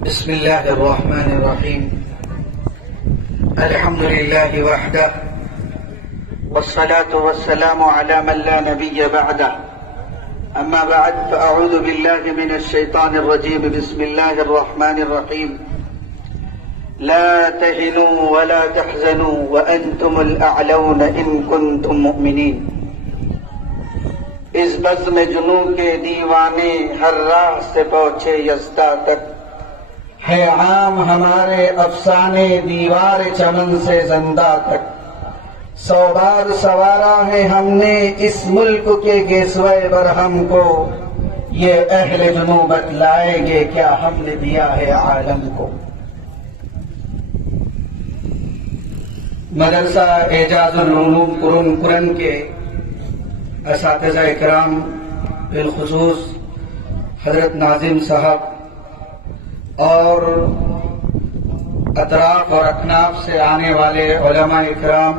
بسم الله الرحمن الرحيم. الحمد لله وحده والصلاة والسلام على من لا نبي بعده. أما بعد فأعوذ بالله من الشيطان الرجيم. بسم الله الرحمن الرحيم. لا تهنوا ولا تحزنوا وأنتم الأعلون إن كنتم مؤمنين. اس بزم جنوں کے دیوانے ہر راہ سے پہنچے یزدہ تک، ہے عام ہمارے افسانے دیوار چمن سے زندہ تک. 100 بار سوارا ہے ہم نے اس ملک کے گیسوئے برہم کو، یہ اہل جنوں بتلائیں گے کیا ہم نے دیا ہے عالم کو. مدرسہ اعجاز العلوم قرن کے اساتذہ اکرام، بالخصوص حضرت ناظم صاحب اور اطراف اور اکناف سے آنے والے علماء اکرام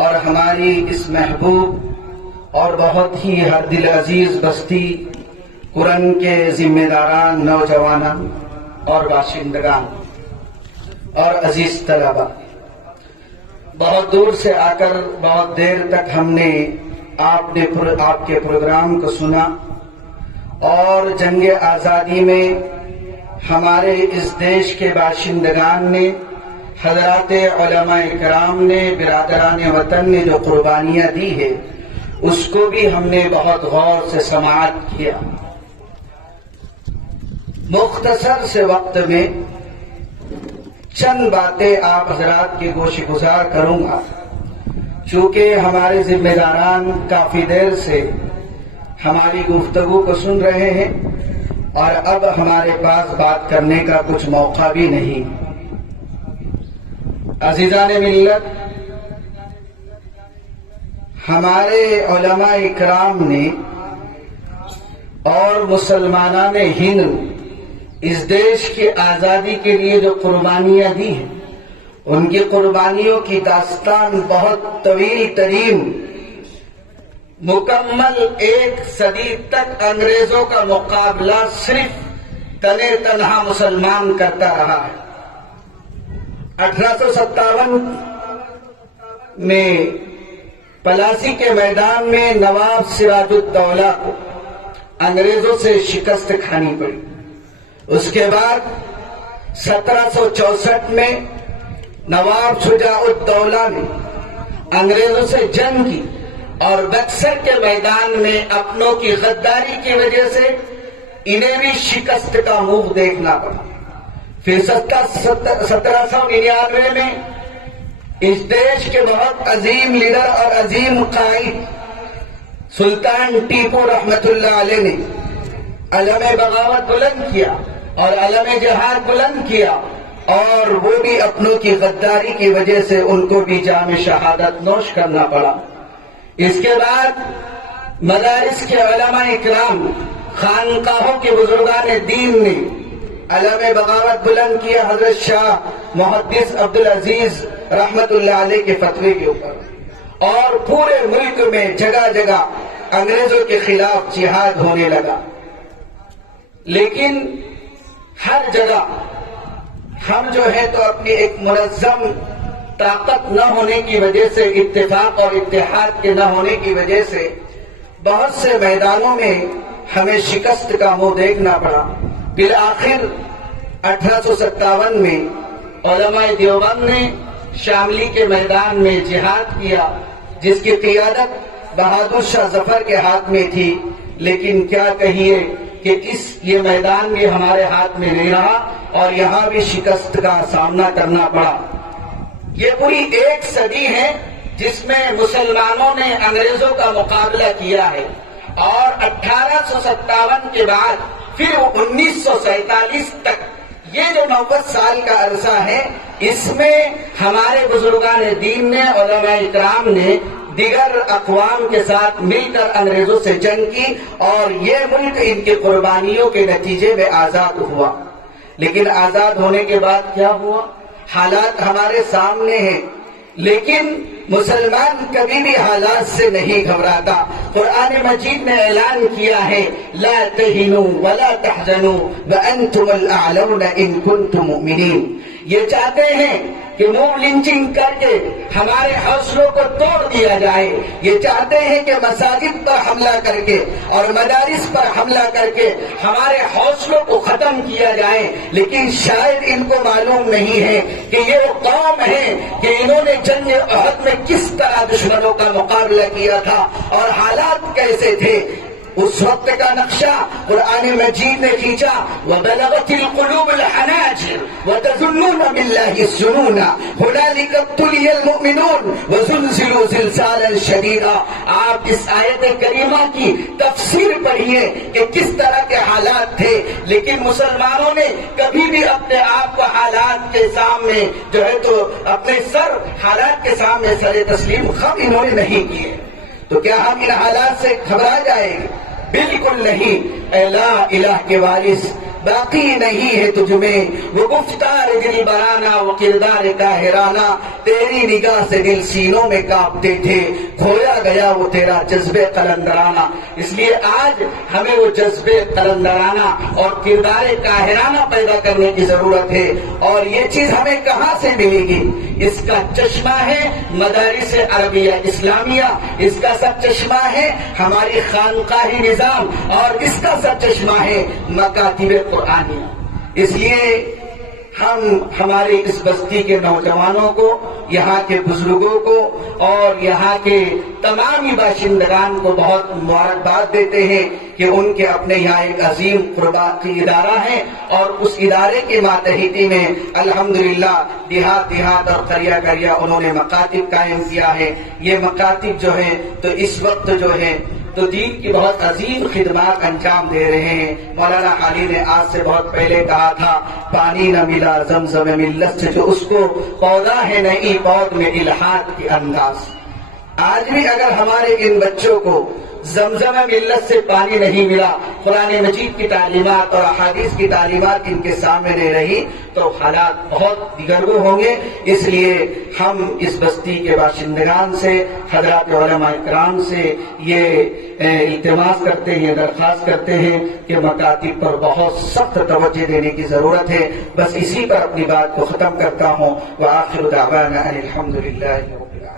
اور ہماری اس محبوب اور بہت ہی ہر دل عزیز بستی قرن کے ذمہ داران، نوجوانان اور باشندگان اور عزیز طلبہ، بہت دور سے آ کر بہت دیر تک ہم نے آپ کے پروگرام کو سنا اور جنگ آزادی میں ہمارے اس دیش کے باشندگان نے، حضرات علماء اکرام نے، برادران وطن نے جو قربانیاں دی ہے اس کو بھی ہم نے بہت غور سے سماعت کیا. مختصر سے وقت میں چند باتیں آپ حضرات کے گوش گزار کروں گا، چونکہ ہمارے ذمہ داران کافی دیر سے ہماری گفتگو کو سن رہے ہیں اور اب ہمارے پاس بات کرنے کا کچھ موقع بھی نہیں. عزیزان ملت، ہمارے علماء اکرام نے اور مسلمانان ہند اس دیش کی آزادی کے لیے جو قربانیاں دی ہیں، ان کی قربانیوں کی داستان بہت طویل ترین، مکمل 1 صدی تک انگریزوں کا مقابلہ صرف تنے تنہا مسلمان کرتا رہا ہے. 1857 میں پلاسی کے میدان میں نواب سراج الدولہ کو انگریزوں سے شکست کھانی پڑی. اس کے بعد 1764 میں نواب شجاع الدولہ نے انگریزوں سے جنگ کی اور بکسر کے میدان میں اپنوں کی غداری کی وجہ سے انہیں بھی شکست کا منہ دیکھنا پڑا. پھر 1799 میں اس دیش کے بہت عظیم لیڈر اور عظیم قائد سلطان ٹیپو رحمت اللہ علیہ نے علم بغاوت بلند کیا اور علم جہاد بلند کیا، اور وہ بھی اپنوں کی غداری کی وجہ سے ان کو بھی جام شہادت نوش کرنا پڑا. اس کے بعد مدارس کے علماء اکرام، خانقاہوں کے بزرگان دین نے علم بغاوت بلند کیا حضرت شاہ محدث عبدالعزیز رحمت اللہ علیہ کے فتوے کے اوپر، اور پورے ملک میں جگہ جگہ انگریزوں کے خلاف جہاد ہونے لگا. لیکن ہر جگہ ہم جو ہے تو اپنی ایک منظم طاقت نہ ہونے کی وجہ سے، اتفاق اور اتحاد کے نہ ہونے کی وجہ سے بہت سے میدانوں میں ہمیں شکست کا منہ دیکھنا پڑا. بالآخر 1857 میں علماء دیوبند نے شاملی کے میدان میں جہاد کیا، جس کی قیادت بہادر شاہ ظفر کے ہاتھ میں تھی. لیکن کیا کہیے کہ یہ میدان بھی ہمارے ہاتھ میں نہیں رہا اور یہاں بھی شکست کا سامنا کرنا پڑا. یہ پوری 1 صدی ہے جس میں مسلمانوں نے انگریزوں کا مقابلہ کیا ہے، اور 1857 کے بعد پھر 1947 تک یہ جو 90 سال کا عرصہ ہے، اس میں ہمارے بزرگان دین نے، علماء اکرام نے دیگر اقوام کے ساتھ مل کر انگریزوں سے جنگ کی، اور یہ ملک ان کی قربانیوں کے نتیجے میں آزاد ہوا. لیکن آزاد ہونے کے بعد کیا ہوا؟ حالات ہمارے سامنے ہیں. لیکن مسلمان کبھی بھی حالات سے نہیں گھبراتا. قرآن مجید نے اعلان کیا ہے لا تہنوا ولا تحزنوا وانتم الاعلون ان کنتم مؤمنین. یہ چاہتے ہیں کہ موب لنچنگ کر کے ہمارے حوصلوں کو توڑ دیا جائے. یہ چاہتے ہیں کہ مساجد پر حملہ کر کے اور مدارس پر حملہ کر کے ہمارے حوصلوں کو ختم کیا جائے. لیکن شاید ان کو معلوم نہیں ہے کہ یہ وہ قوم ہے کہ انہوں نے جنگ احد میں کس طرح دشمنوں کا مقابلہ کیا تھا اور حالات کیسے تھے. اس وقت کا نقشہ قرآن مجید نے کھینچا وَبَلَغَتِ الْقُلُوبُ الْحَنَاجِرَ وَتَظُنُّونَ بِاللَّهِ الظُّنُونَ هُنَالِكَ ابْتُلِيَ الْمُؤْمِنُونَ وَزُلْزِلُوا زِلْزَالًا شَدِيدًا. آپ اس آیت کریمہ کی تفسیر پڑھیے کہ کس طرح کے حالات تھے. لیکن مسلمانوں نے کبھی بھی اپنے آپ کو حالات کے سامنے جو ہے تو اپنے حالات کے سامنے سر تسلیم خم انہوں نے نہیں کیے. تو کیا ہم ان حالات سے گھبرا جائیں گے؟ بالکل نہیں. اے لا الہ کے وارث باقی نہیں ہے تجھ میں وہ گفتار دل برانا وہ کردار قاہرانہ. تیری نگاہ سے دل سینوں میں کانپتے تھے کھویا گیا وہ تیرا جذبے قلندرانہ. اس لیے آج ہمیں وہ جذبے قلندرانہ اور کردار قاہرانہ پیدا کرنے کی ضرورت ہے. اور یہ چیز ہمیں کہاں سے ملے گی؟ اس کا چشمہ ہے مدارس عربیہ اسلامیہ. اس کا سر چشمہ ہے ہماری خانقاہی نظام اور اس کا سر چشمہ ہے مکاتب قرآنیہ. اس لیے ہم ہمارے اس بستی کے نوجوانوں کو یہاں کے بزرگوں کو اور یہاں کے تمامی باشندگان کو بہت مبارکباد دیتے ہیں کہ ان کے اپنے یہاں ایک عظیم قربانی ادارہ ہے اور اس ادارے کے ماتحتی میں الحمدللہ دیہات اور قریہ انہوں نے مکاتب قائم کیا ہے. یہ مکاتب جو ہے تو اس وقت جو ہے تو دین کی بہت عظیم خدمات انجام دے رہے ہیں. مولانا علی نے آج سے بہت پہلے کہا تھا پانی نہ ملا زمزم ملت سے جو اس کو پودا ہے نئی پود میں الحاد کی انداز. آج بھی اگر ہمارے ان بچوں کو زمزم ملت سے پانی نہیں ملا قرآن مجید کی تعلیمات اور احادیث کی تعلیمات ان کے سامنے نہیں رہی تو حالات بہت دیگرگو ہوں گے. اس لیے ہم اس بستی کے باشندگان سے حضرات علماء اکرام سے یہ التماس کرتے ہیں درخواست کرتے ہیں کہ مکاتب پر بہت سخت توجہ دینے کی ضرورت ہے. بس اسی پر اپنی بات کو ختم کرتا ہوں. وآخر دعوانا ان الحمدللہ رب العالمین.